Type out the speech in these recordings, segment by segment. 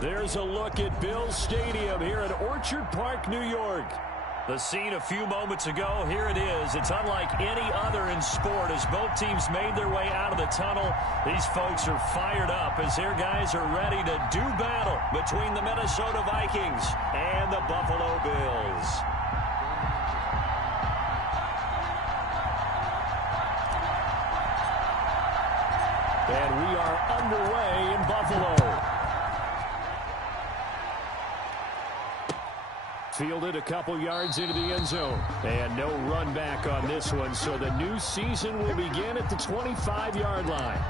There's a look at Bills Stadium here at Orchard Park, New York. The scene a few moments ago, here it is. It's unlike any other in sport as both teams made their way out of the tunnel. These folks are fired up as their guys are ready to do battle between the Minnesota Vikings and the Buffalo Bills. And we are underway in Buffalo. Fielded a couple yards into the end zone. And no run back on this one, so the new season will begin at the 25-yard line.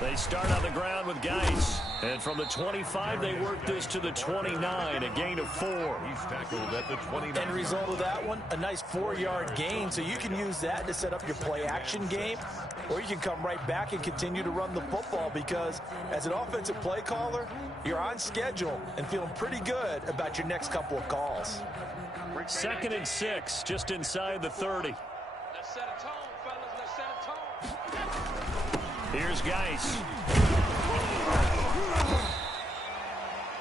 They start on the ground with Geis. And from the 25, they work this to the 29, a gain of 4. He's tackled at the 29. End result of that one, a nice 4-yard gain. So you can use that to set up your play-action game, or you can come right back and continue to run the football because as an offensive play caller, you're on schedule and feeling pretty good about your next couple of calls. 2nd and 6, just inside the 30. Let's set a tone, fellas. Let's set a tone. Here's Geis.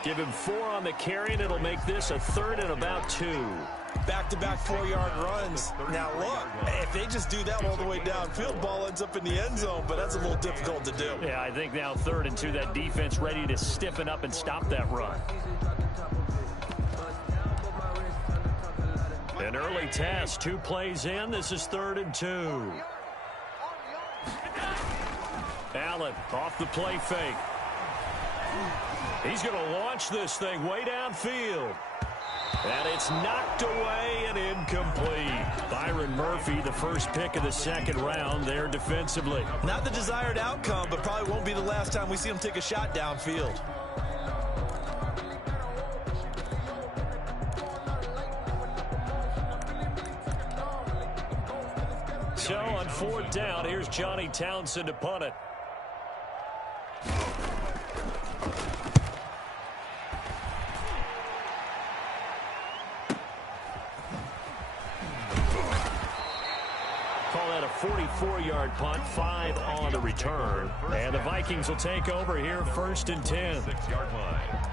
Give him 4 on the carry, and it'll make this a 3rd and about 2. Back-to-back 4-yard runs. Now, look, if they just do that all the way downfield, ball ends up in the end zone, but that's a little difficult to do. Yeah, I think now 3rd and 2, that defense ready to stiffen up and stop that run. An early test, 2 plays in. This is 3rd and 2. Allen off the play fake. He's going to launch this thing way downfield. And it's knocked away and incomplete. Byron Murphy, the first pick of the 2nd round there defensively. Not the desired outcome, but probably won't be the last time we see him take a shot downfield. So on 4th down, here's Johnny Townsend to punt it. Call that a 44-yard punt, 5 on the return. And the Vikings will take over here 1st and 10. 6-yard line.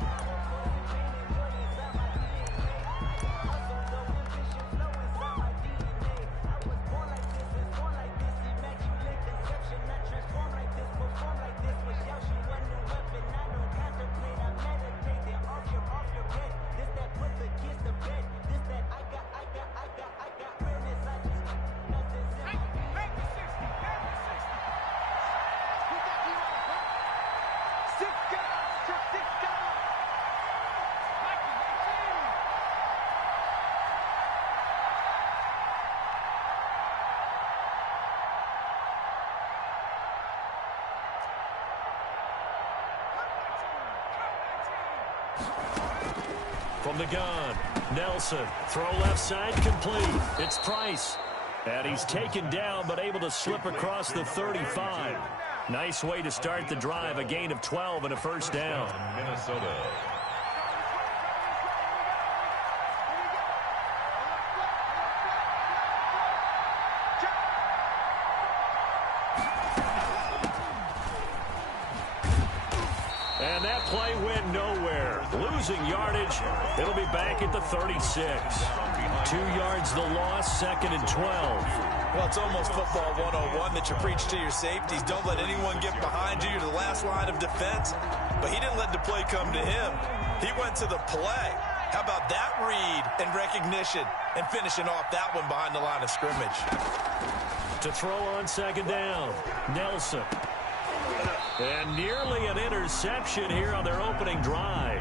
From the gun, Nelson, throw left side, complete. It's Price. And he's taken down but able to slip across the 35. Nice way to start the drive, a gain of 12 and a 1st down. Minnesota. And that play went nowhere. Losing yardage. It'll be back at the 36. 2 yards the loss, 2nd and 12. Well, it's almost football 101 that you preach to your safeties. Don't let anyone get behind you. You're the last line of defense. But he didn't let the play come to him. He went to the play. How about that read and recognition and finishing off that one behind the line of scrimmage? To throw on 2nd down, Nelson. And nearly an interception here on their opening drive.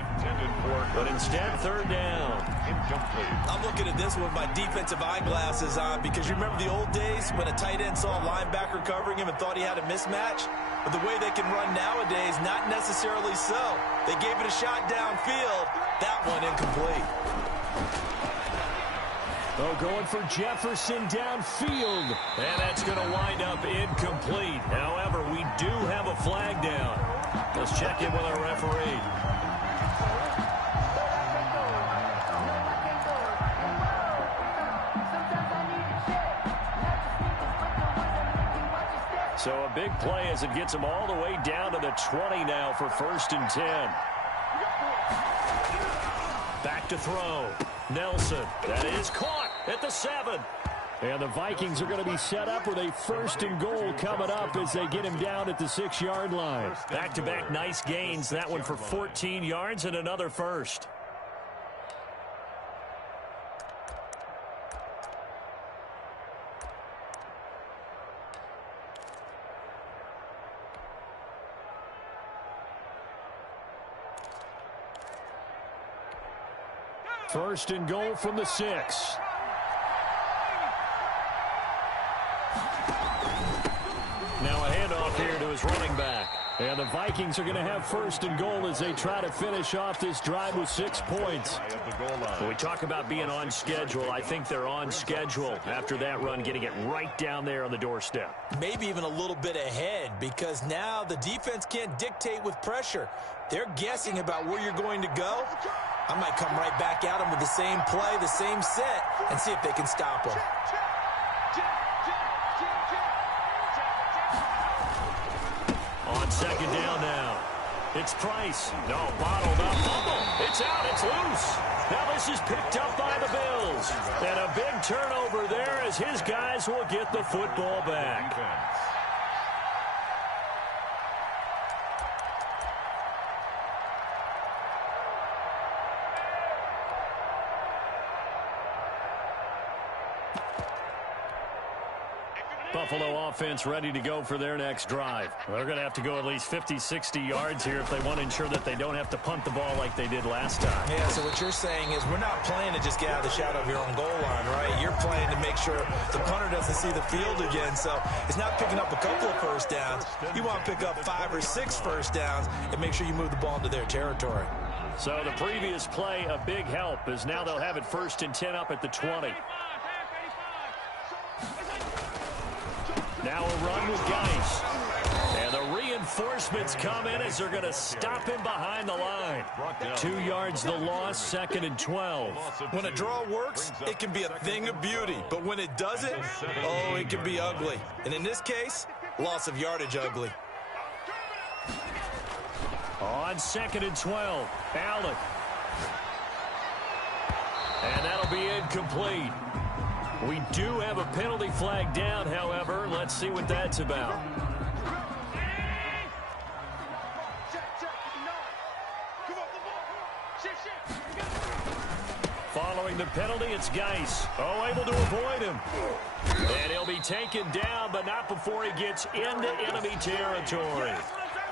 But instead, 3rd down. Incomplete. I'm looking at this with my defensive eyeglasses on because you remember the old days when a tight end saw a linebacker covering him and thought he had a mismatch? But the way they can run nowadays, not necessarily so. They gave it a shot downfield. That one incomplete. Oh, going for Jefferson downfield. And that's going to wind up incomplete. However, we do have a flag down. Let's check in with our referee. So a big play as it gets him all the way down to the 20 now for 1st and 10. Back to throw. Nelson. That is caught at the 7. And the Vikings are going to be set up with a 1st and goal coming up as they get him down at the 6-yard line. Back-to-back nice gains. That one for 14 yards and another first. First and goal from the 6. Now a handoff here to his running back. And the Vikings are going to have 1st and goal as they try to finish off this drive with 6 points. When we talk about being on schedule, I think they're on schedule after that run, getting it right down there on the doorstep. Maybe even a little bit ahead, because now the defense can't dictate with pressure. They're guessing about where you're going to go. I might come right back at them with the same play, the same set, and see if they can stop them. On 2nd down now. It's Price. No, bottled up. Fumble. It's out. It's loose. Now this is picked up by the Bills. And a big turnover there as his guys will get the football back. Buffalo offense ready to go for their next drive. They're going to have to go at least 50, 60 yards here if they want to ensure that they don't have to punt the ball like they did last time. Yeah, so what you're saying is we're not playing to just get out of the shadow of your own goal line, right? You're playing to make sure the punter doesn't see the field again. So it's not picking up a couple of first downs. You want to pick up 5 or 6 first downs and make sure you move the ball into their territory. So the previous play, a big help, as now they'll have it 1st and 10 up at the 20. Now a run with Geis. And the reinforcements come in as they're going to stop him behind the line. 2 yards the loss, 2nd and 12. When a draw works, it can be a thing of beauty. But when it doesn't, oh, it can be ugly. And in this case, loss of yardage ugly. On 2nd and 12, Allen. And that'll be incomplete. We do have a penalty flag down, however. Let's see what that's about. Following the penalty, it's Geis. Oh, able to avoid him. And he'll be taken down, but not before he gets into enemy territory.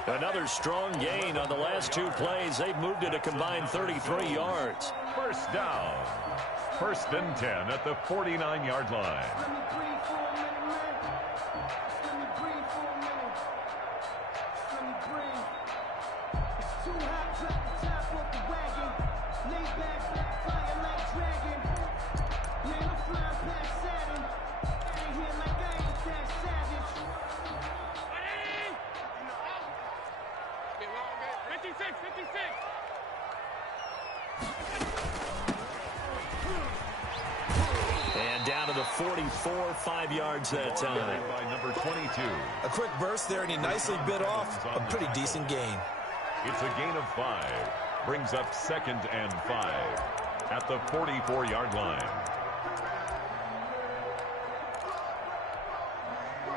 Another strong gain on the last 2 plays. They've moved it a combined 33 yards. First down. 1st and 10 at the 49-yard line. And down to the 44, 5 yards that time. By number 22. A quick burst there, and he nicely bit off a pretty decent gain. It's a gain of 5. Brings up 2nd and 5 at the 44-yard line.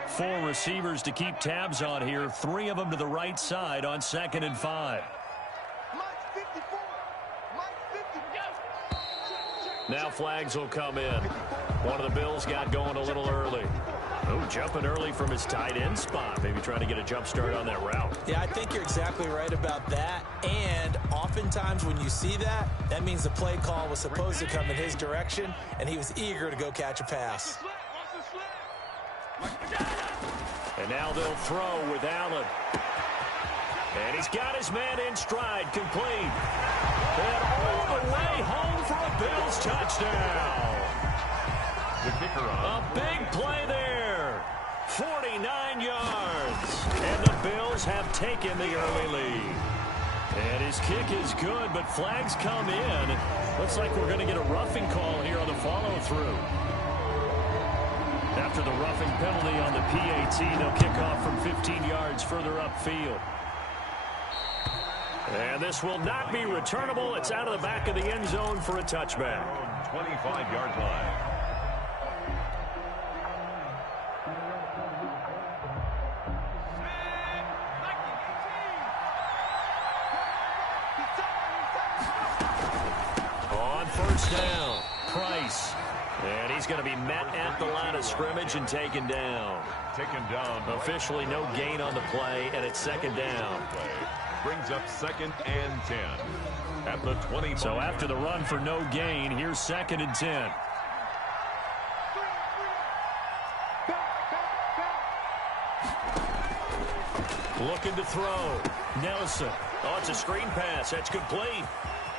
4 receivers to keep tabs on here. 3 of them to the right side on 2nd and 5. Now flags will come in. One of the Bills got going a little early. Oh, jumping early from his tight end spot. Maybe trying to get a jump start on that route. Yeah, I think you're exactly right about that. And oftentimes when you see that, that means the play call was supposed to come in his direction, and he was eager to go catch a pass. And now they'll throw with Allen. And he's got his man in stride, complete. And all the way home for a Bills touchdown. The kicker on. A big play there. 49 yards. And the Bills have taken the early lead. And his kick is good, but flags come in. Looks like we're going to get a roughing call here on the follow-through. After the roughing penalty on the PAT, they'll kick off from 15 yards further upfield. And this will not be returnable. It's out of the back of the end zone for a touchback. 25-yard line. On first down, Price. And he's going to be met at the line of scrimmage and taken down. Taken down. Officially no gain on the play, and it's second down. Brings up 2nd and 10 at the 25. So after the run for no gain, here's 2nd and 10. Looking to throw. Nelson. Oh, it's a screen pass. That's complete.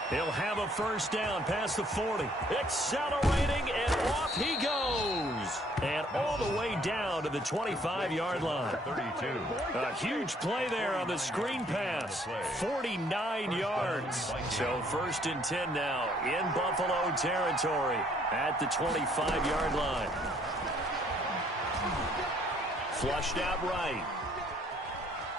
He'll have a first down past the 40. Accelerating, and off he goes. And all the way down to the 25-yard line. 32. A huge play there on the screen pass. 49 yards. So 1st and 10 now in Buffalo territory at the 25-yard line. Flushed out right.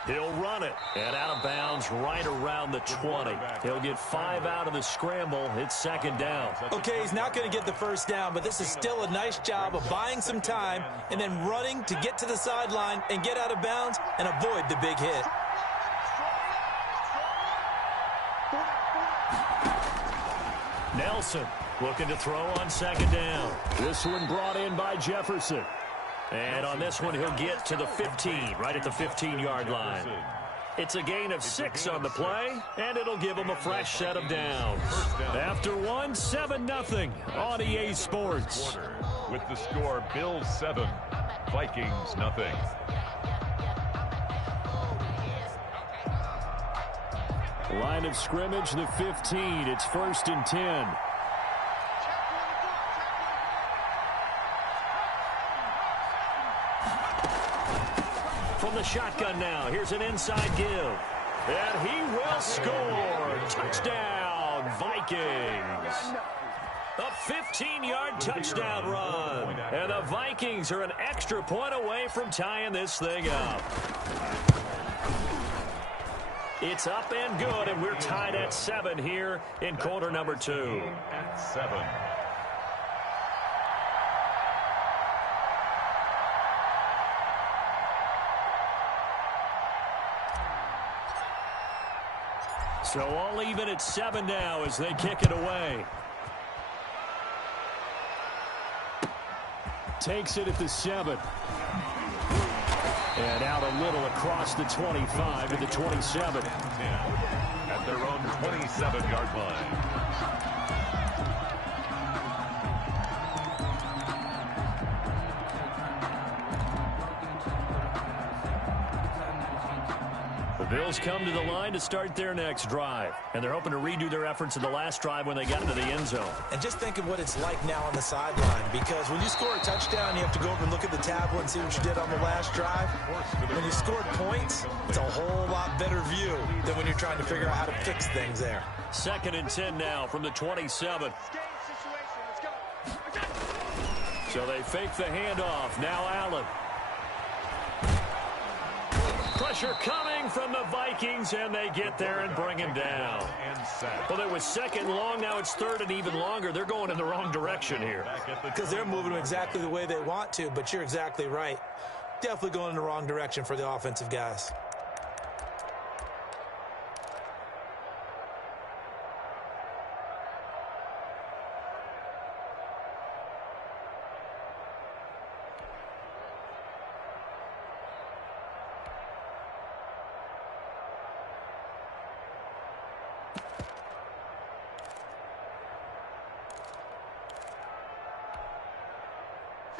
He'll run it, and out of bounds right around the 20. He'll get 5 out of the scramble. It's 2nd down. Okay, he's not going to get the first down, but this is still a nice job of buying some time and then running to get to the sideline and get out of bounds and avoid the big hit. Nelson looking to throw on 2nd down. This one brought in by Jefferson. And on this one, he'll get to the 15, right at the 15-yard line. It's a gain of 6 on the play, and it'll give him a fresh set of downs. After one, 7-0 on EA Sports. With the score, Bills 7, Vikings nothing. Line of scrimmage, the 15. It's 1st and 10. From the shotgun now, here's an inside give. And he will score. Touchdown, Vikings. A 15-yard touchdown run. And the Vikings are an extra point away from tying this thing up. It's up and good, and we're tied at 7 here in quarter number 2. At 7. So all even at 7 now as they kick it away. Takes it at the 7. And out a little across the 25 to the 27. At their own 27-yard line. The Bills come to the line to start their next drive. And they're hoping to redo their efforts in the last drive when they got into the end zone. And just think of what it's like now on the sideline, because when you score a touchdown, you have to go over and look at the tablet and see what you did on the last drive. When you scored points, it's a whole lot better view than when you're trying to figure out how to fix things there. 2nd and 10 now from the 27. So they fake the handoff. Now Allen. Pressure coming from the Vikings, and they get there and bring him down. Well, it was 2nd long. Now it's 3rd and even longer. They're going in the wrong direction here. Because they're moving exactly the way they want to, but you're exactly right. Definitely going in the wrong direction for the offensive guys.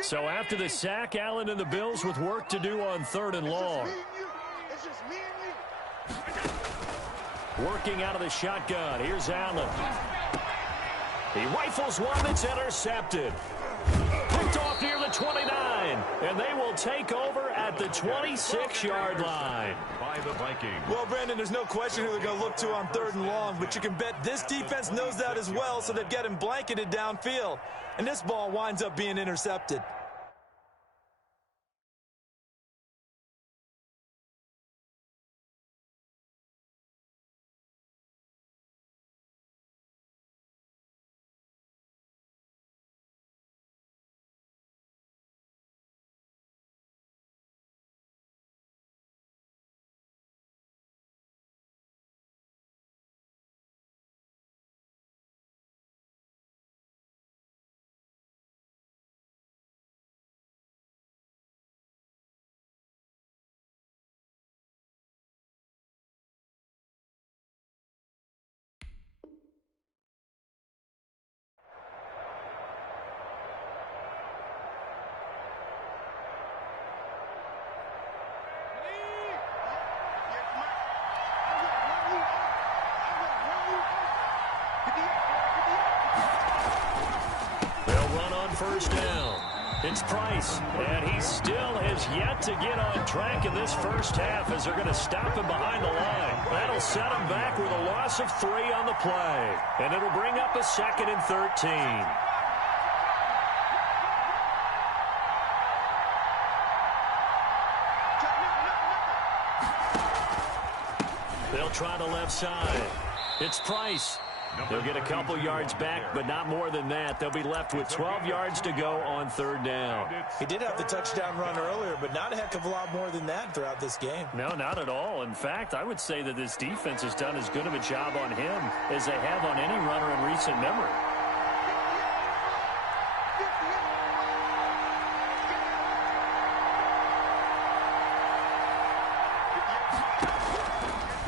So after the sack, Allen and the Bills with work to do on 3rd and long. Working out of the shotgun. Here's Allen. He rifles one that's intercepted. Picked off 29, and they will take over at the 26-yard line. By the Vikings. Well, Brandon, there's no question who they're going to look to on 3rd and long, but you can bet this defense knows that as well, so they've got him blanketed downfield. And this ball winds up being intercepted. First down. It's Price, and he still has yet to get on track in this first half as they're going to stop him behind the line. That'll set him back with a loss of 3 on the play, and it'll bring up a 2nd and 13. They'll try the left side. It's Price. They'll get a couple yards back, but not more than that. They'll be left with 12 yards to go on 3rd down. He did have the touchdown run earlier, but not a heck of a lot more than that throughout this game. No, not at all. In fact, I would say that this defense has done as good of a job on him as they have on any runner in recent memory.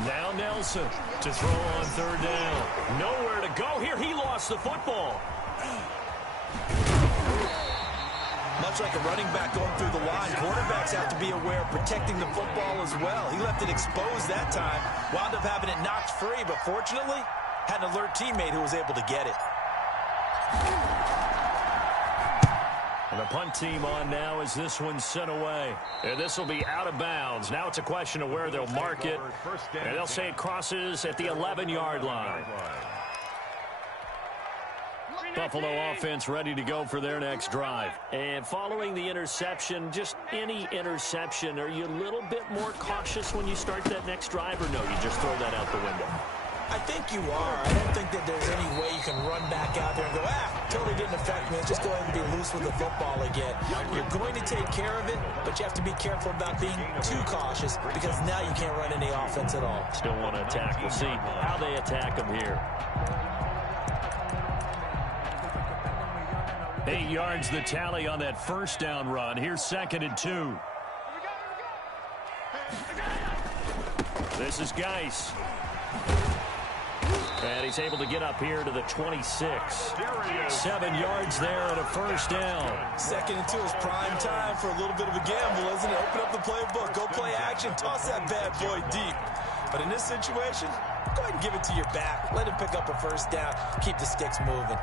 Now Nelson to throw on 3rd down. Nowhere to go here. He lost the football. Much like a running back going through the line, quarterbacks have to be aware of protecting the football as well. He left it exposed that time, wound up having it knocked free, but fortunately, had an alert teammate who was able to get it. And the punt team on now as this one's sent away. And this will be out of bounds. Now it's a question of where they'll mark it. And they'll say it crosses at the 11-yard line. Buffalo offense ready to go for their next drive. And following the interception, just any interception, are you a little bit more cautious when you start that next drive, or no, you just throw that out the window? I think you are. I don't think that there's any way you can run back out there and go, totally didn't affect me. Let's just go ahead and be loose with the football again. You're going to take care of it, but you have to be careful about being too cautious because now you can't run any offense at all. Still want to attack. We'll see how they attack them here. 8 yards the tally on that first down run. Here's 2nd and 2. This is Geis. And he's able to get up here to the 26. 7 yards there and a first down. 2nd and 2 is prime time for a little bit of a gamble, isn't it? Open up the playbook, go play action, toss that bad boy deep. But in this situation, go ahead and give it to your back. Let him pick up a first down, keep the sticks moving.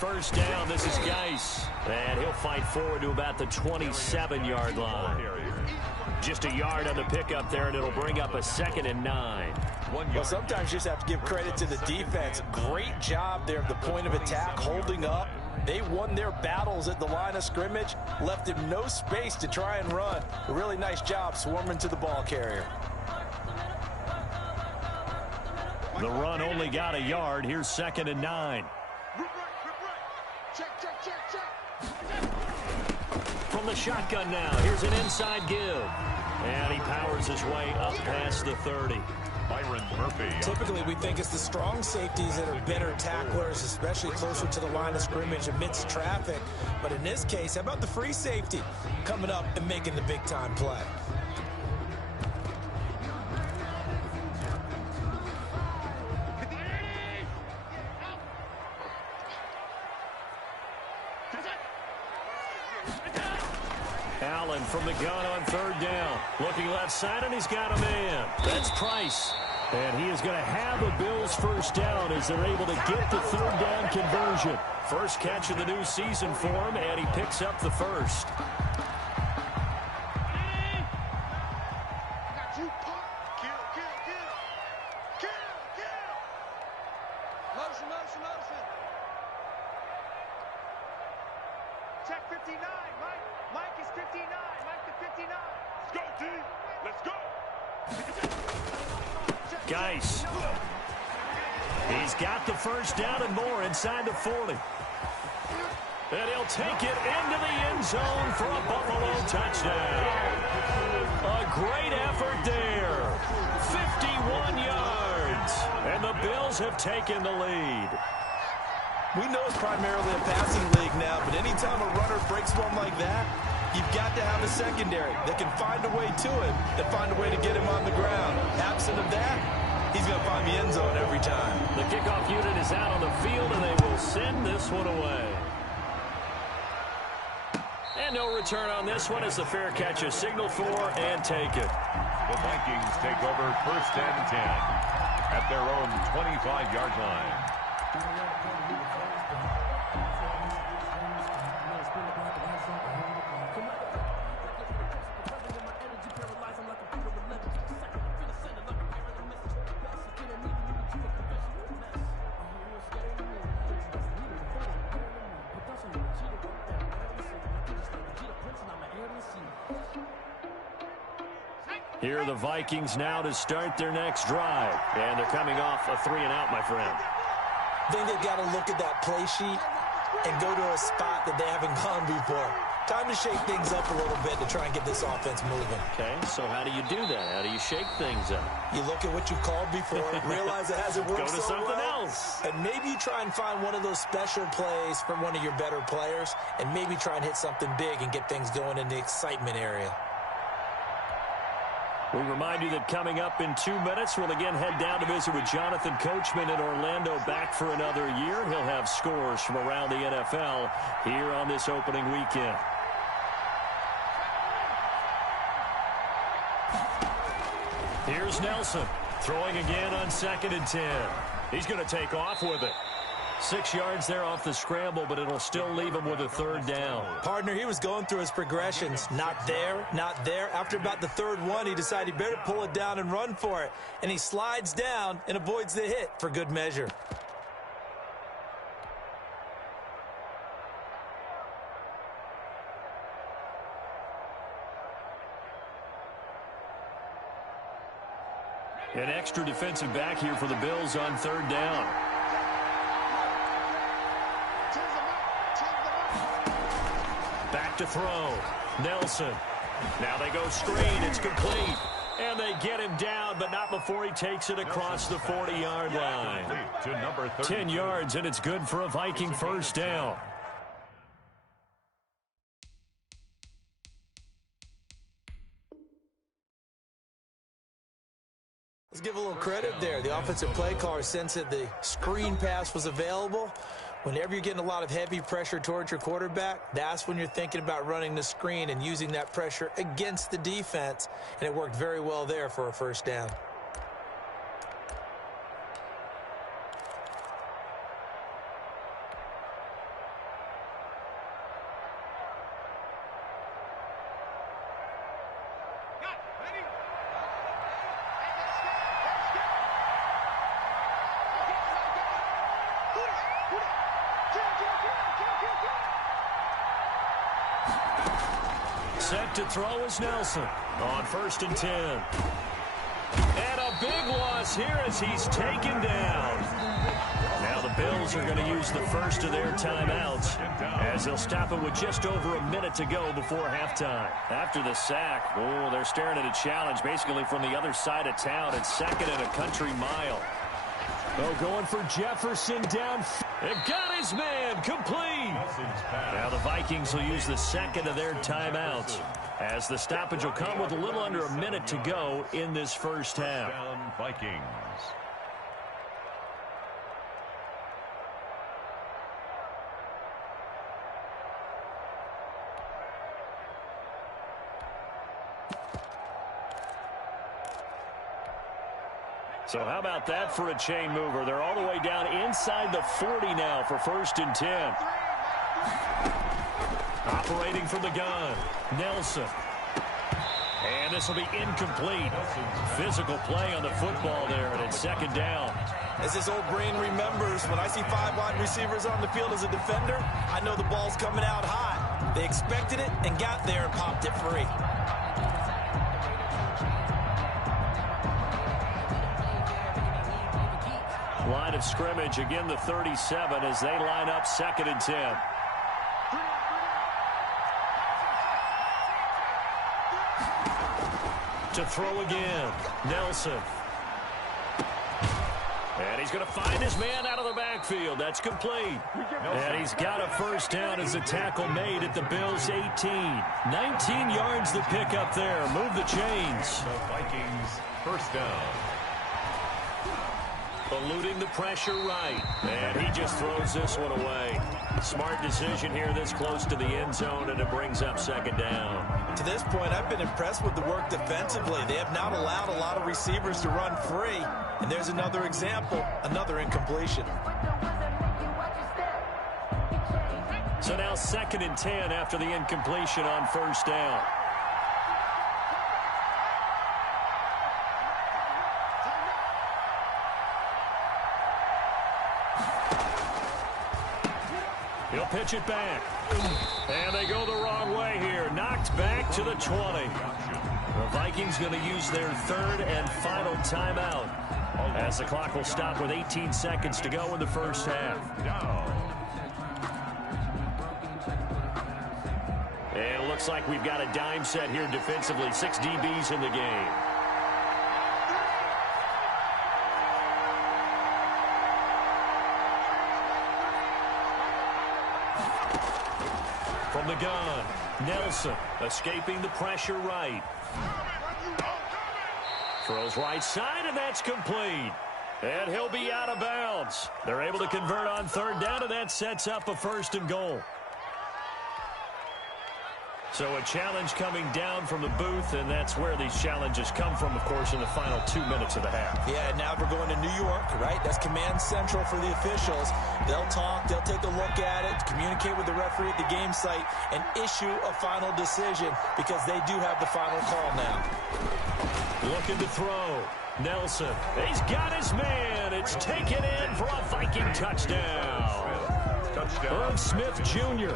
First down, this is Geis. And he'll fight forward to about the 27-yard line. Just a yard on the pickup there, and it'll bring up a 2nd and 9. Well, sometimes you just have to give credit to the defense. Great job there at the point of attack, holding up. They won their battles at the line of scrimmage, left him no space to try and run. A really nice job swarming to the ball carrier. The run only got a yard. Here's 2nd and 9. From the shotgun now, here's an inside give. And he powers his way up past the 30. Byron Murphy. Typically, we think it's the strong safeties that are better tacklers, especially closer to the line of scrimmage amidst traffic. But in this case, how about the free safety coming up and making the big-time play? from the gun on third down. Looking left side, and he's got a man. That's Price. And he is going to have a Bills first down as they're able to get the third down conversion. First catch of the new season for him, and he picks up the first. Check 59. Mike is 59. Mike to 59. Let's go, D. Let's go. Geis. He's got the first down and more inside the 40. And he'll take it into the end zone for a Buffalo touchdown. A great effort there. 51 yards. And the Bills have taken the lead. We know it's primarily a passing league now, but anytime a runner breaks one like that, you've got to have a secondary that can find a way to him and find a way to get him on the ground. Absent of that, he's going to find the end zone every time. The kickoff unit is out on the field, and they will send this one away. And no return on this one as the fair catch is signaled for and taken. The Vikings take over first and 10 at their own 25-yard line. Here are the Vikings now to start their next drive. And thee coming off a 3-and-out, my friend. I think they've got to look at that play sheet and go to a spot that they haven't gone before. Time to shake things up a little bit to try and get this offense moving. Okay, so how do you do that? How do you shake things up? You look at what you called before, realize it hasn't worked Go to so something well, else. and maybe you try and find one of those special plays from one of your better players, and maybe try and hit something big and get things going in the excitement area. We remind you that coming up in 2 minutes, we'll again head down to visit with Jonathan Coachman in Orlando, back for another year. He'll have scores from around the NFL here on this opening weekend. Here's Nelson throwing again on 2nd and 10. He's going to take off with it. 6 yards there off the scramble, but it'll still leave him with a third down. Partner, he was going through his progressions. Not there, not there. After about the third one, he decided he better pull it down and run for it. And he slides down and avoids the hit for good measure. An extra defensive back here for the Bills on third down. Back to throw. Nelson. Now they go screen. It's complete. And they get him down, but not before he takes it across the 40-yard line. 10 yards, and it's good for a Viking first down. Let's give a little credit there. The offensive play caller sensed that the screen pass was available. Whenever you're getting a lot of heavy pressure towards your quarterback, that's when you're thinking about running the screen and using that pressure against the defense. And it worked very well there for a first down. Set to throw is Nelson on 1st and 10. And a big loss here as he's taken down. Now the Bills are going to use the first of their timeouts as they'll stop it with just over a minute to go before halftime. After the sack, they're staring at a challenge basically from the other side of town. It's 2nd and a country mile. Going for Jefferson down. They've got his man complete. Now the Vikings will use the second of their timeouts as the stoppage will come with a little under a minute to go in this first half. Vikings. So how about that for a chain mover? They're all the way down inside the 40 now for 1st and 10. Operating from the gun, Nelson. And this will be incomplete. Physical play on the football there, and it's 2nd down. As his old brain remembers, when I see 5 wide receivers on the field as a defender, I know the ball's coming out high. They expected it and got there and popped it free. Line of scrimmage, again the 37 as they line up 2nd and 10. To throw again, Nelson. And he's going to find his man out of the backfield. That's complete. And he's got a 1st down as a tackle made at the Bills' 18. 19 yards to pick up there. Move the chains. The Vikings 1st down. Eluding the pressure right. And he just throws this one away. Smart decision here this close to the end zone, and it brings up 2nd down. To this point, I've been impressed with the work defensively. They have not allowed a lot of receivers to run free. And there's another example, another incompletion. So now 2nd and 10 after the incompletion on 1st down. He'll pitch it back. And they go the wrong way here. Knocked back to the 20. The Vikings going to use their 3rd and final timeout, as the clock will stop with 18 seconds to go in the 1st half. And it looks like we've got a dime set here defensively. 6 DBs in the game. From the gun, Nelson escaping the pressure right. Throws right side, and that's complete. And he'll be out of bounds. They're able to convert on 3rd down, and that sets up a 1st and goal. So a challenge coming down from the booth, and that's where these challenges come from, of course, in the final 2 minutes of the half. Yeah, now we're going to New York, right? That's command central for the officials. They'll talk, they'll take a look at it, communicate with the referee at the game site, and issue a final decision because they do have the final call now. Looking to throw. Nelson. He's got his man. It's taken in for a Viking touchdown. Irv Smith Jr.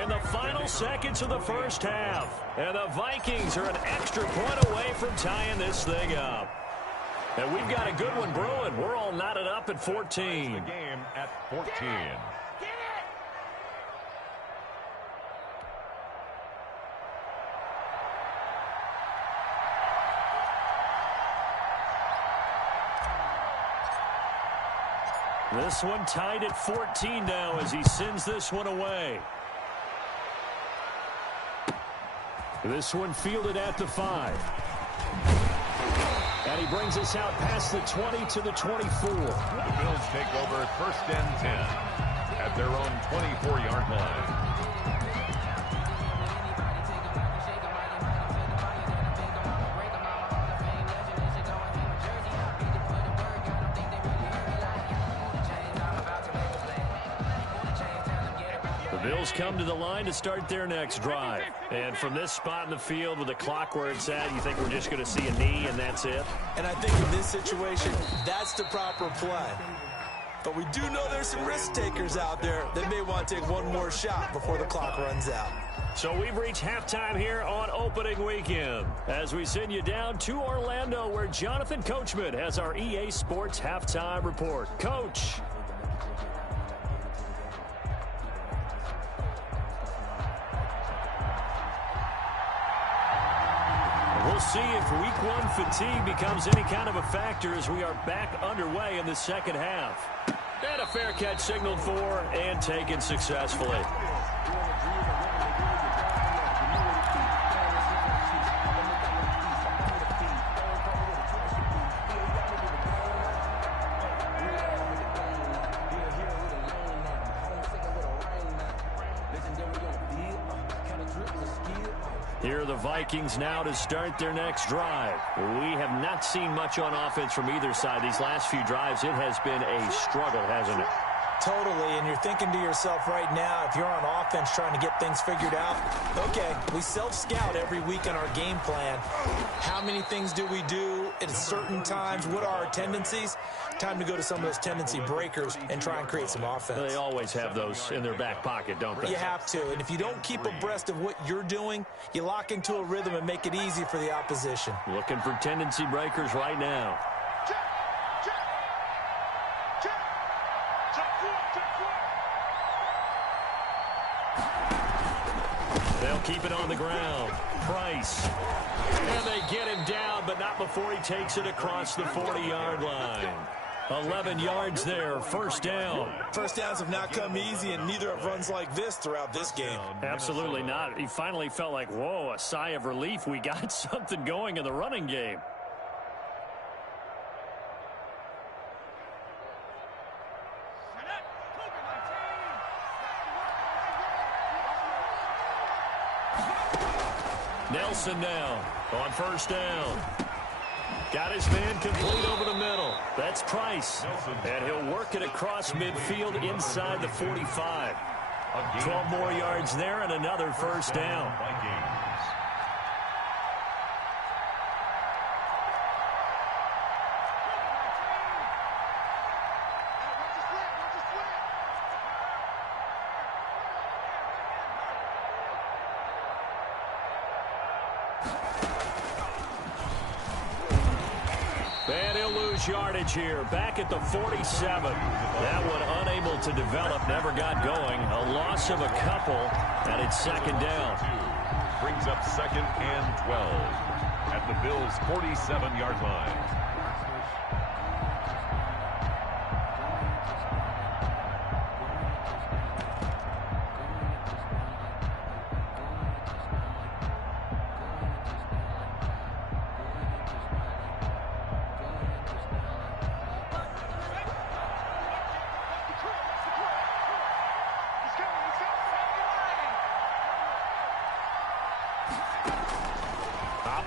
in the final seconds of the 1st half. And the Vikings are an extra point away from tying this thing up. And we've got a good one brewing. We're all knotted up at 14. The game at 14. This one tied at 14 now as he sends this one away. This one fielded at the 5. And he brings us out past the 20 to the 24. The Bills take over 1st and 10 at their own 24-yard line. Bills come to the line to start their next drive. And from this spot in the field with the clock where it's at, you think we're just going to see a knee and that's it? And I think in this situation, that's the proper play. But we do know there's some risk takers out there that may want to take one more shot before the clock runs out. So we've reached halftime here on opening weekend as we send you down to Orlando where Jonathan Coachman has our EA Sports halftime report. Coach. We'll see if week 1 fatigue becomes any kind of a factor as we are back underway in the 2nd half. And a fair catch signaled for and taken successfully. Here are the Vikings now to start their next drive. We have not seen much on offense from either side. These last few drives, it has been a struggle, hasn't it? Totally, and you're thinking to yourself right now, if you're on offense trying to get things figured out, okay, we self-scout every week in our game plan. How many things do we do at certain times? What are our tendencies? Time to go to some of those tendency breakers and try and create some offense. They always have those in their back pocket, don't they? You have to, and if you don't keep abreast of what you're doing, you lock into a rhythm and make it easy for the opposition. Looking for tendency breakers right now. They'll keep it on the ground. Price. And they get him down, but not before he takes it across the 40-yard line. 11 yards there, first down. First downs have not come easy, and neither have runs like this throughout this game. Absolutely not. He finally felt like, whoa, a sigh of relief. We got something going in the running game. Nelson now on first down. Got his man complete over the middle. That's Price. And he'll work it across midfield inside the 45. 12 more yards there and another first down. And he'll lose yardage here. Back at the 47. That one unable to develop. Never got going. A loss of a couple. And it's second down. Brings up second and 12 at the Bills' 47-yard line.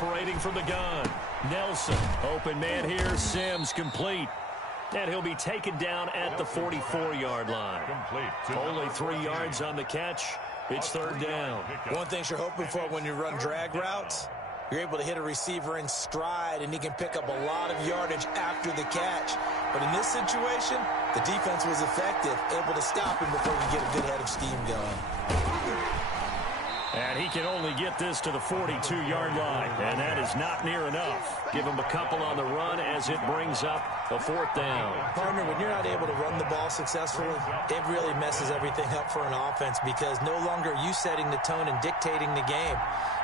Operating from the gun. Nelson. Open man here. Sims complete. And he'll be taken down at the 44-yard line. Only 3 yards on the catch. It's third down. One thing you're hoping for when you run drag routes, you're able to hit a receiver in stride, and he can pick up a lot of yardage after the catch. But in this situation, the defense was effective, able to stop him before he get a good head of steam going. And he can only get this to the 42-yard line, and that is not near enough. Give him a couple on the run as it brings up a fourth down. Partner, when you're not able to run the ball successfully, it really messes everything up for an offense because no longer are you setting the tone and dictating the game.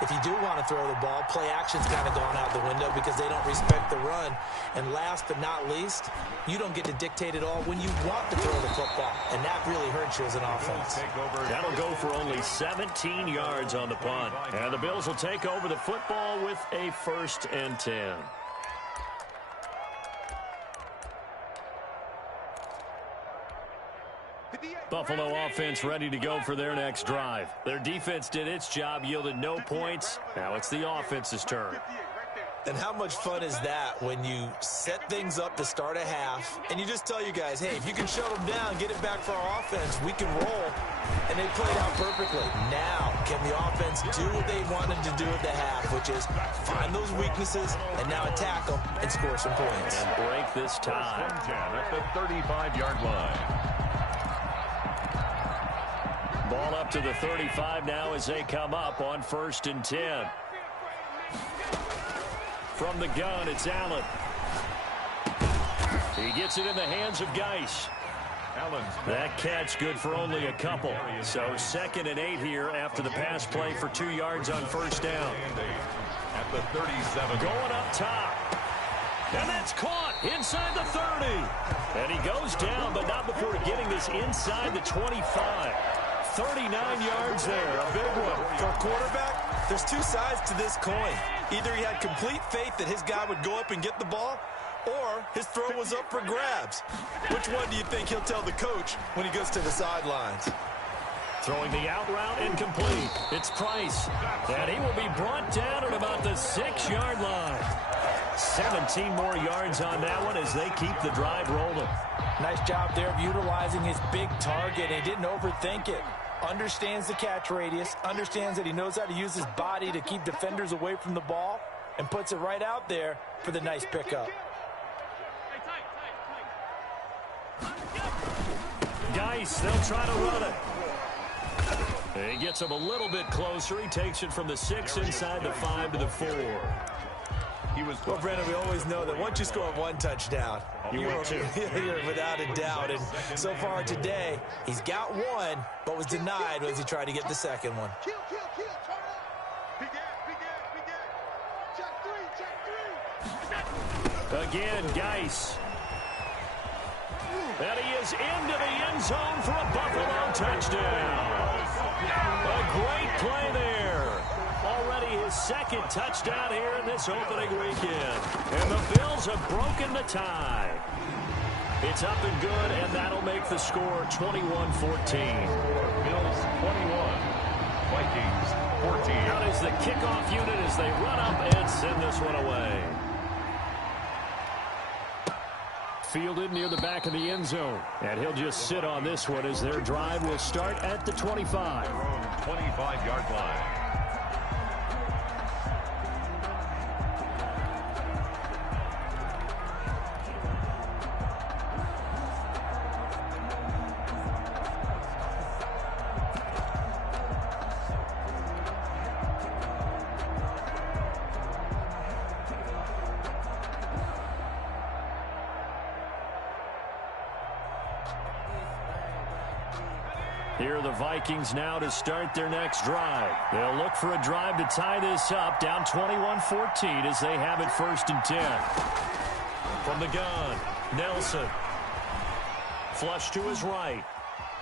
If you do want to throw the ball, play action's kind of gone out the window because they don't respect the run. And last but not least, you don't get to dictate it all when you want to throw the football, and that really hurts you as an offense. That'll go for only 17 yards on the punt. And the Bills will take over the football with a 1st and 10. Buffalo offense ready to go for their next drive. Their defense did its job, yielded no points. Now it's the offense's turn. And how much fun is that when you set things up to start a half and you just tell you guys, hey, if you can shut them down, get it back for our offense, we can roll. And they played out perfectly. Now, can the offense do what they wanted to do at the half, which is find those weaknesses and now attack them and score some points. And break this tie. At the 35-yard line. Ball up to the 35 now as they come up on 1st and 10. From the gun, it's Allen. He gets it in the hands of Geis. That catch good for only a couple. So 2nd and 8 here after the pass play for 2 yards on first down. At the 37. Going up top. And that's caught inside the 30. And he goes down, but not before getting this inside the 25. 39 yards there, a big one. For a quarterback, there's two sides to this coin. Either he had complete faith that his guy would go up and get the ball, or his throw was up for grabs. Which one do you think he'll tell the coach when he goes to the sidelines? Throwing the out route incomplete. It's Price. And he will be brought down at about the 6-yard line. 17 more yards on that one as they keep the drive rolling. Nice job there of utilizing his big target. He didn't overthink it. Understands the catch radius. Understands that he knows how to use his body to keep defenders away from the ball. And puts it right out there for the nice pickup. Geis, they'll try to run it. He gets him a little bit closer. He takes it from the 6 inside the 5 to the 4. Well, Brandon, we always know that once you score one touchdown, you're without a doubt. And so far today, he's got one, but was denied as he tried to get the second one. Again, Geis. And he is into the end zone for a Buffalo touchdown. A great play there. Already his second touchdown here in this opening weekend. And the Bills have broken the tie. It's up and good, and that'll make the score 21-14. Bills 21, Vikings 14. Out is the kickoff unit as they run up and send this one away. Fielded near the back of the end zone. And he'll just sit on this one as their drive will start at the 25. 25-yard line. Here are the Vikings now to start their next drive. They'll look for a drive to tie this up, down 21-14 as they have it 1st and 10. From the gun, Nelson. Flush to his right.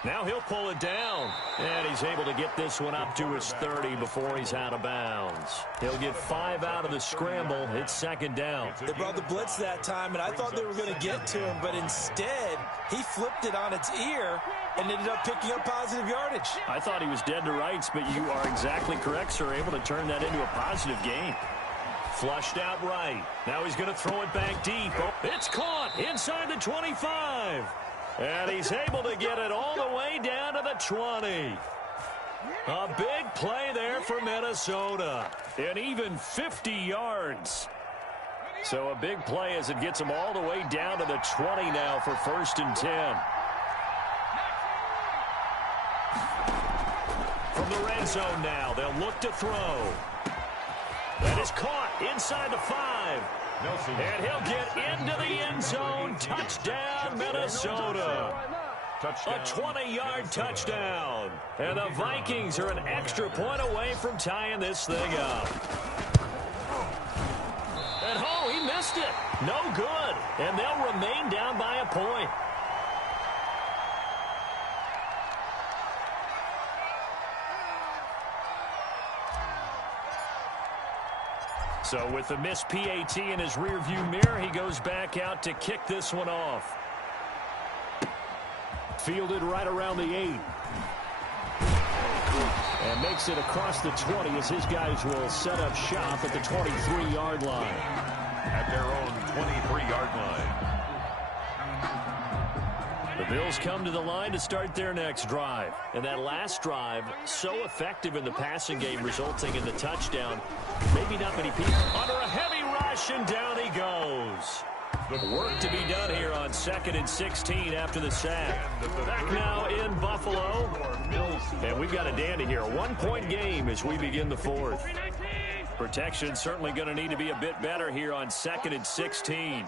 Now he'll pull it down. And he's able to get this one up to his 30 before he's out of bounds. He'll get 5 out of the scramble. It's 2nd down. They brought the blitz that time, and I thought they were going to get to him, but instead he flipped it on its ear and ended up picking up positive yardage. I thought he was dead to rights, but you are exactly correct, sir. Able to turn that into a positive gain. Flushed out right. Now he's going to throw it back deep. Oh, it's caught inside the 25. And he's able to get it all the way down to the 20. A big play there for Minnesota. And even 50 yards. So a big play as it gets him all the way down to the 20 now for 1st and 10. From the red zone now, they'll look to throw. That is caught inside the 5. Nelson. And he'll get into the end zone. Touchdown, Minnesota. Touchdown. A 20-yard touchdown. And the Vikings are an extra point away from tying this thing up. And oh, he missed it. No good. And they'll remain down by a point. So with the missed PAT in his rearview mirror, he goes back out to kick this one off. Fielded right around the 8. And makes it across the 20 as his guys will set up shop at the 23-yard line. At their own 23-yard line. The Bills come to the line to start their next drive. And that last drive, so effective in the passing game, resulting in the touchdown. Maybe not many people. Under a heavy rush, and down he goes. Work to be done here on 2nd and 16 after the sack. Back now in Buffalo. And we've got a dandy here. A 1-point game as we begin the 4th. Protection certainly going to need to be a bit better here on 2nd and 16.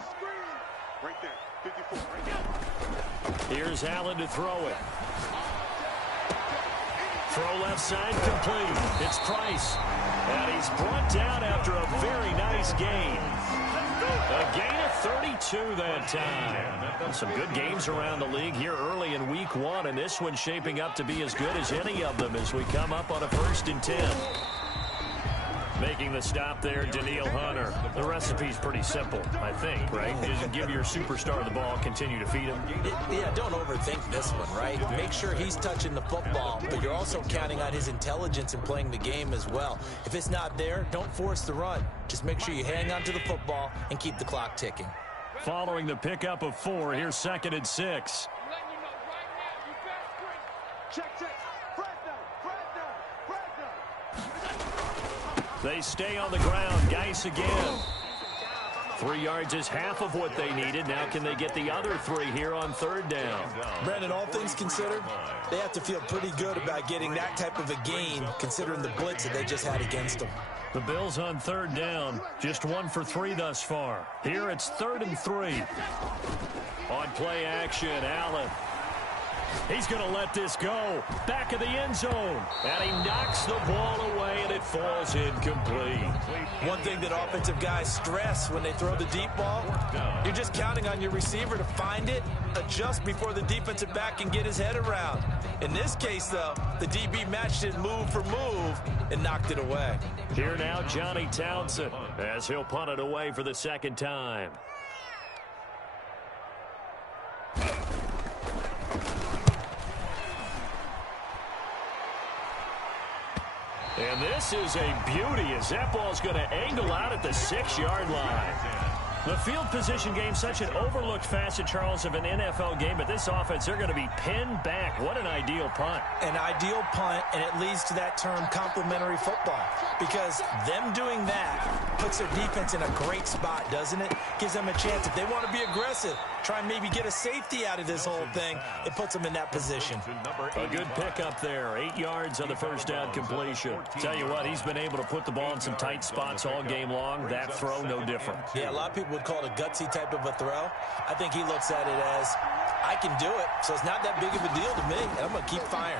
Here's Allen to throw it. Throw left side complete. It's Price. And he's brought down after a very nice gain. A gain of 32 that time. Some good games around the league here early in week 1, and this one's shaping up to be as good as any of them as we come up on a 1st and 10. Making the stop there, Danielle Hunter. The recipe's pretty simple, I think, right? Just give your superstar the ball, continue to feed him. Yeah, don't overthink this one, right? Make sure he's touching the football, but you're also counting on his intelligence in playing the game as well. If it's not there, don't force the run. Just make sure you hang on to the football and keep the clock ticking. Following the pickup of 4, here's 2nd and 6. Check. They stay on the ground. Geis again. 3 yards is half of what they needed. Now can they get the other 3 here on 3rd down? Brandon, all things considered, they have to feel pretty good about getting that type of a gain considering the blitz that they just had against them. The Bills on 3rd down. Just 1 for 3 thus far. Here it's 3rd and 3. On play action, Allen. He's going to let this go. Back of the end zone. And he knocks the ball away, and it falls incomplete. One thing that offensive guys stress when they throw the deep ball, you're just counting on your receiver to find it, adjust before the defensive back can get his head around. In this case, though, the DB matched it move for move and knocked it away. Here now, Johnny Townsend, as he'll punt it away for the 2nd time. And this is a beauty as that ball's going to angle out at the 6-yard line. The field position game, such an overlooked facet, Charles, of an NFL game, but this offense, they're going to be pinned back. What an ideal punt. An ideal punt, and it leads to that term complementary football, because them doing that puts their defense in a great spot, doesn't it? Gives them a chance. If they want to be aggressive, try and maybe get a safety out of this whole thing, it puts them in that position. A good pickup there. 8 yards on the 1st down completion. Tell you what, he's been able to put the ball in some tight spots all game long. That throw, no different. Yeah, a lot of people would call it a gutsy type of a throw. I think he looks at it as, I can do it, so it's not that big of a deal to me, and I'm going to keep firing.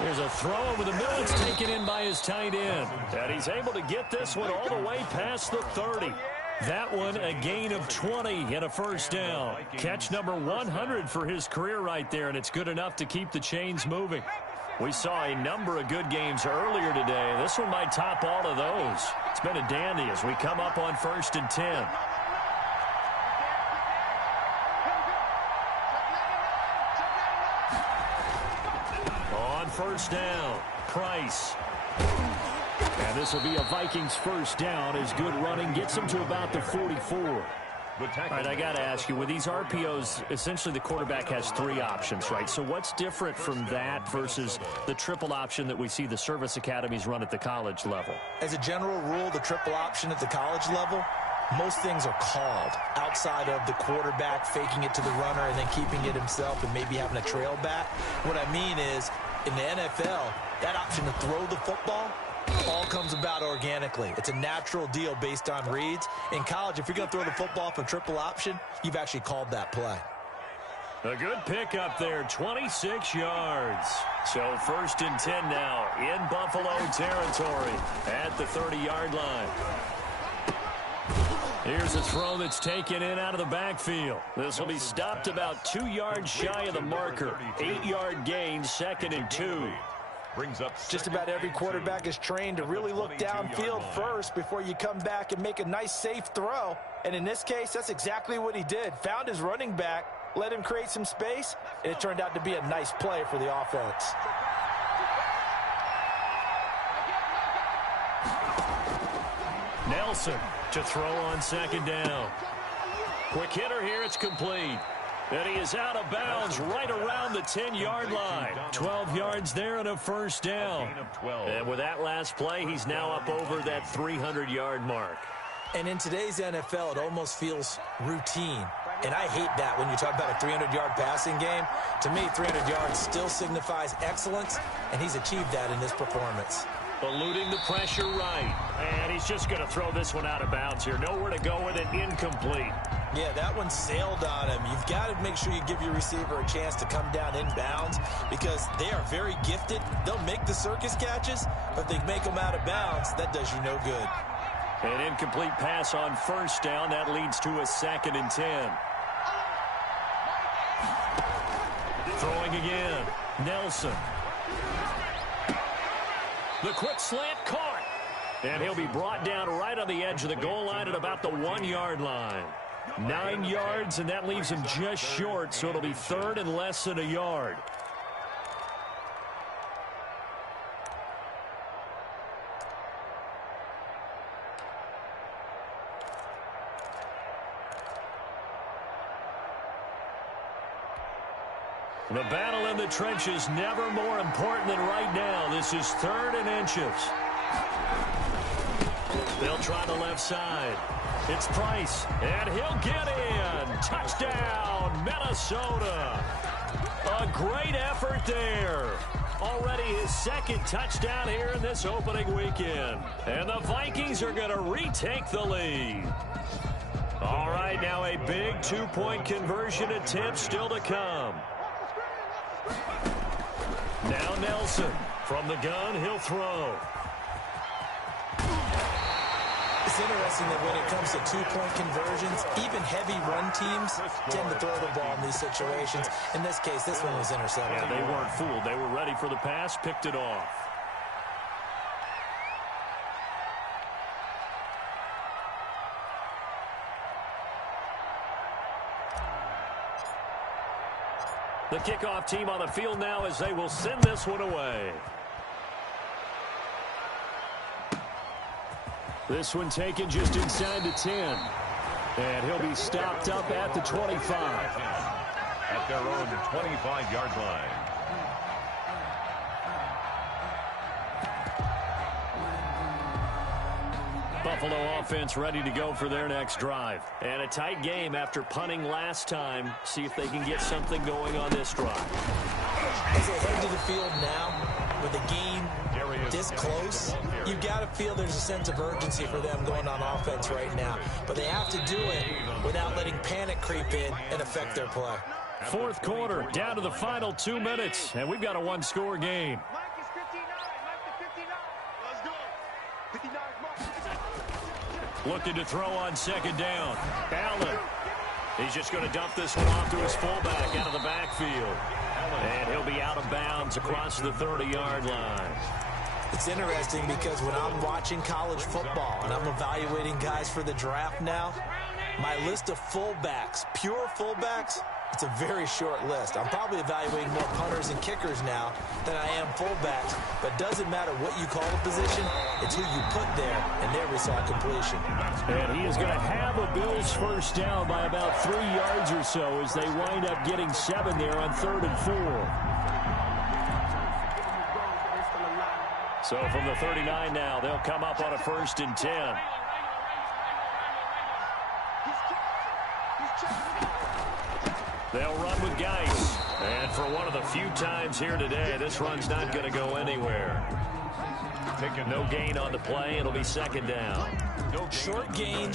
There's a throw over the middle. It's taken in by his tight end. And he's able to get this one all the way past the 30. That one a gain of 20 and a 1st down. Catch number 100 for his career right there, and it's good enough to keep the chains moving. We saw a number of good games earlier today. This one might top all of those. It's been a dandy as we come up on 1st and 10. On 1st down, Price. And this will be a Vikings 1st down as good running gets them to about the 44. All right, I got to ask you, with these RPOs, essentially the quarterback has 3 options, right? So what's different from that versus the triple option that we see the service academies run at the college level? As a general rule, the triple option at the college level, most things are called outside of the quarterback faking it to the runner and then keeping it himself and maybe having a trail back. What I mean is, in the NFL, that option to throw the football all comes about organically. It's a natural deal based on reads. In college, if you're going to throw the football for triple option, you've actually called that play. A good pickup there, 26 yards. So 1st and 10 now in Buffalo territory at the 30-yard line. Here's a throw that's taken in out of the backfield. This will be stopped about 2 yards shy of the marker. 8-yard gain, 2nd and 2. Brings up just about every quarterback is trained to really look downfield first before you come back and make a nice safe throw. And in this case, that's exactly what he did. Found his running back, let him create some space, and it turned out to be a nice play for the offense. Nelson to throw on 2nd down. Quick hitter here, it's complete. And he is out of bounds right around the 10-yard line. 12 yards there and a 1st down. And with that last play, he's now up over that 300-yard mark. And in today's NFL, it almost feels routine. And I hate that when you talk about a 300-yard passing game. To me, 300 yards still signifies excellence, and he's achieved that in this performance. Eluding the pressure right. And he's just going to throw this one out of bounds here. Nowhere to go with it, incomplete. Yeah, that one sailed on him. You've got to make sure you give your receiver a chance to come down inbounds because they are very gifted. They'll make the circus catches, but if they make them out of bounds, that does you no good. An incomplete pass on 1st down. That leads to a 2nd and 10. Throwing again. Nelson. The quick slant caught. And he'll be brought down right on the edge of the goal line at about the 1-yard line. 9 yards, and that leaves him just short, so it'll be third and less than a yard. The battle in the trenches never more important than right now. This is third and inches. They'll try the left side. It's Price, and he'll get in. Touchdown, Minnesota. A great effort there. Already his second touchdown here in this opening weekend. And the Vikings are going to retake the lead. All right, now a big two-point conversion attempt still to come. Now Nelson. From the gun, he'll throw. It's interesting that when it comes to two-point conversions, even heavy run teams tend to throw the ball in these situations. In this case, this one was intercepted. Yeah, they weren't fooled. They were ready for the pass, picked it off. The kickoff team on the field now as they will send this one away. This one taken just inside the 10. And he'll be stopped up at the 25. At their own 25-yard line. Buffalo offense ready to go for their next drive. And a tight game after punting last time. See if they can get something going on this drive. As they head to the field now, with the game this close, you've got to feel there's a sense of urgency for them going on offense right now. But they have to do it without letting panic creep in and affect their play. Fourth quarter, down to the final 2 minutes, and we've got a one-score game. Mike is 59. Mike to 59. Let's go. 59 Mike. Looking to throw on second down. Allen. He's just going to dump this one off to his fullback out of the backfield. And he'll be out of bounds across the 30-yard line. It's interesting because when I'm watching college football and I'm evaluating guys for the draft now, my list of fullbacks, pure fullbacks, it's a very short list. I'm probably evaluating more punters and kickers now than I am fullbacks. But it doesn't matter what you call a position, it's who you put there, and there we saw completion. And he is going to have a Bills first down by about 3 yards or so as they wind up getting 7 there on 3rd and 4. So from the 39 now, they'll come up on a 1st and 10. They'll run with Geis. And for one of the few times here today, this run's not going to go anywhere. No gain on the play. It'll be second down. Short gain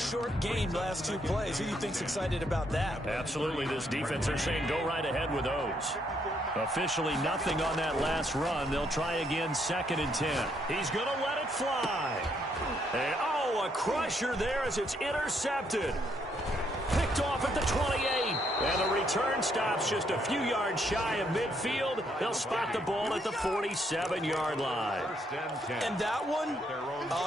last 2 plays. Who do you think's excited about that? Absolutely. This defense are saying go right ahead with those. Officially nothing on that last run. They'll try again, 2nd and 10. He's going to let it fly. And, a crusher there as it's intercepted. Picked off at the 28. And the return stops just a few yards shy of midfield. They'll spot the ball at the 47-yard line. And that one,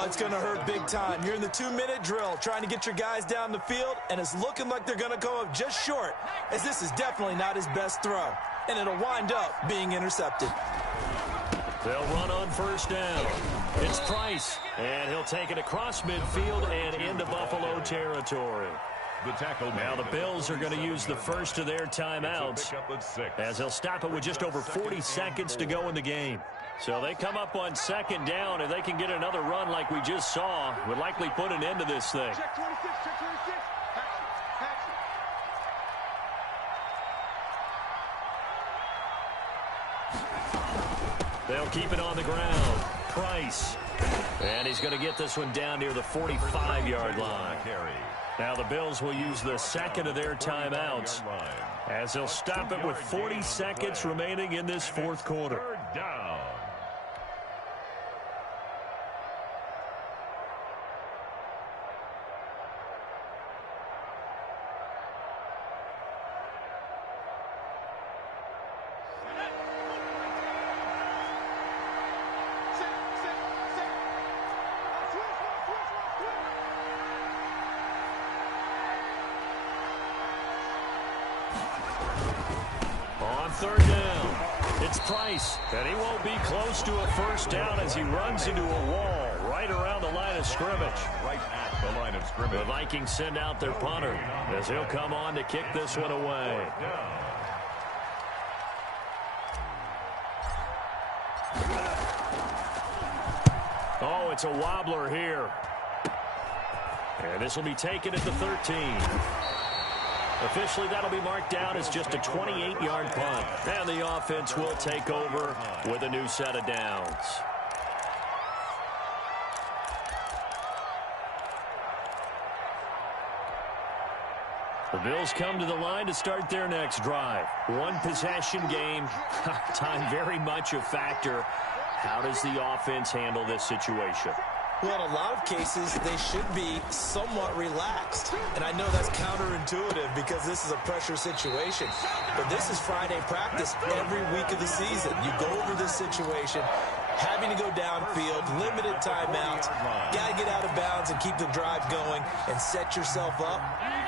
it's going to hurt big time. You're in the 2-minute drill trying to get your guys down the field, and it's looking like they're going to come up just short, as this is definitely not his best throw. And it'll wind up being intercepted. They'll run on 1st down. It's Price, and he'll take it across midfield and into Buffalo territory. The tackle now the Bills are going to use the first of their timeouts as they'll stop it with just over 40 seconds to go in the game. So they come up on 2nd down, and they can get another run like we just saw. Would likely put an end to this thing. Check 26, check 26. They'll keep it on the ground. Price. And he's going to get this one down near the 45-yard line. Now the Bills will use the 2nd of their timeouts as they'll stop it with 40 seconds remaining in this 4th quarter. Third down. on third down. It's Price, and he won't be close to a first down as he runs into a wall right around the line of scrimmage. Right at the line of scrimmage. The Vikings send out their punter as he'll come on to kick this one away. Oh, it's a wobbler here. And this will be taken at the 13. Officially, that'll be marked down as just a 28-yard punt. And the offense will take over with a new set of downs. The Bills come to the line to start their next drive. One possession game. Time very much a factor. How does the offense handle this situation? Well, in a lot of cases, they should be somewhat relaxed. And I know that's counterintuitive because this is a pressure situation. But this is Friday practice every week of the season. You go over this situation, having to go downfield, limited timeouts, got to get out of bounds and keep the drive going and set yourself up.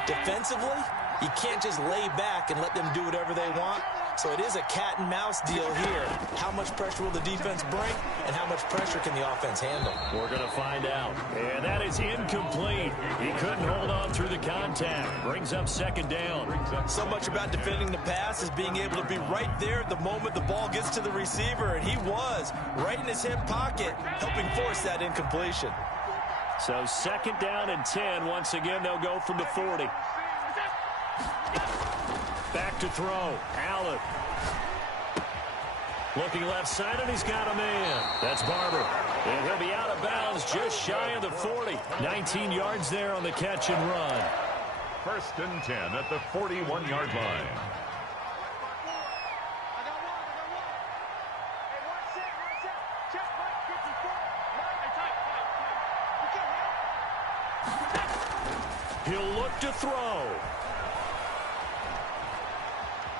Defensively, you can't just lay back and let them do whatever they want. So it is a cat and mouse deal here. How much pressure will the defense bring, and how much pressure can the offense handle? We're going to find out. And that is incomplete. He couldn't hold on through the contact. Brings up second down. So much about defending the pass is being able to be right there at the moment the ball gets to the receiver, and he was right in his hip pocket, helping force that incompletion. So second down and 10. Once again, they'll go from the 40. Back to throw. Allen. Looking left side, and he's got a man. That's Barber. And he'll be out of bounds just shy of the 40. 19 yards there on the catch and run. First and 10 at the 41-yard line. He'll look to throw.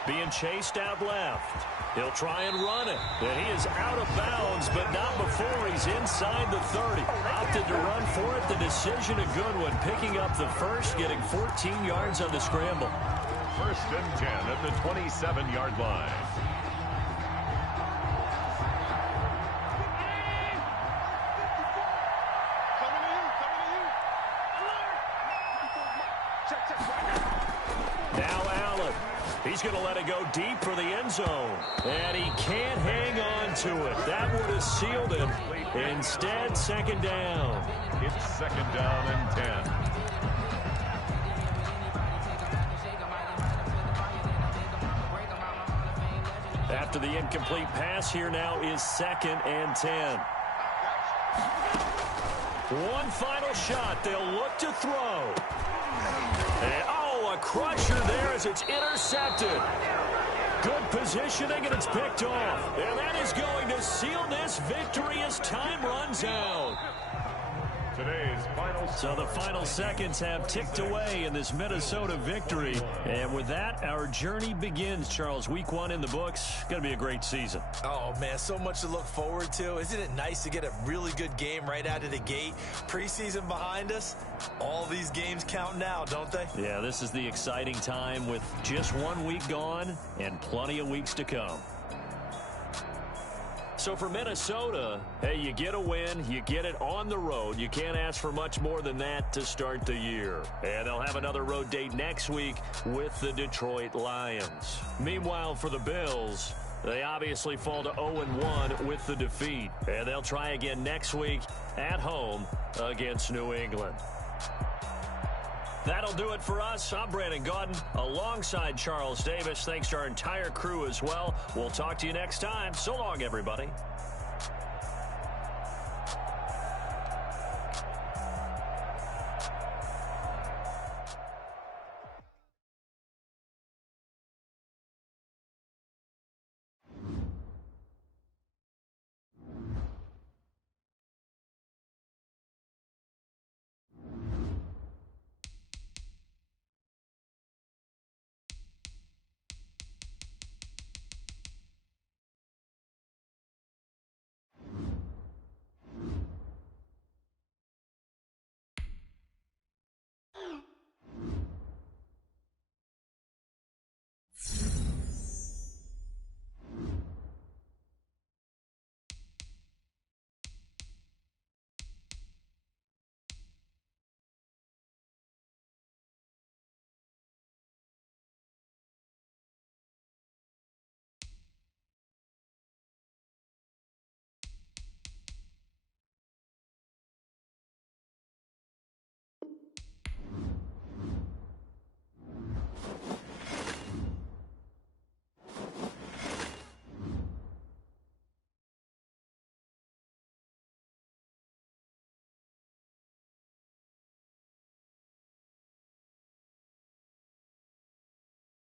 Being chased out left. He'll try and run it. And he is out of bounds, but not before he's inside the 30. Opted to run for it. The decision a good one. Picking up the first, getting 14 yards on the scramble. First and 10 at the 27-yard line. He's going to let it go deep for the end zone. And he can't hang on to it. That would have sealed him. Instead, second down. It's second down and 10. After the incomplete pass, here now is second and 10. One final shot. They'll look to throw. And, a crusher there as it's intercepted. Good positioning, and it's picked off. And that is going to seal this victory as time runs out. Today's final. So the final seconds have ticked away in this Minnesota victory. And with that, our journey begins, Charles. Week 1 in the books. Going to be a great season. Oh, man, so much to look forward to. Isn't it nice to get a really good game right out of the gate? Preseason behind us. All these games count now, don't they? Yeah, this is the exciting time with just 1 week gone and plenty of weeks to come. So for Minnesota, hey, you get a win, you get it on the road. You can't ask for much more than that to start the year. And they'll have another road date next week with the Detroit Lions. Meanwhile, for the Bills, they obviously fall to 0-1 with the defeat. And they'll try again next week at home against New England. That'll do it for us. I'm Brandon Gaudin alongside Charles Davis. Thanks to our entire crew as well. We'll talk to you next time. So long, everybody.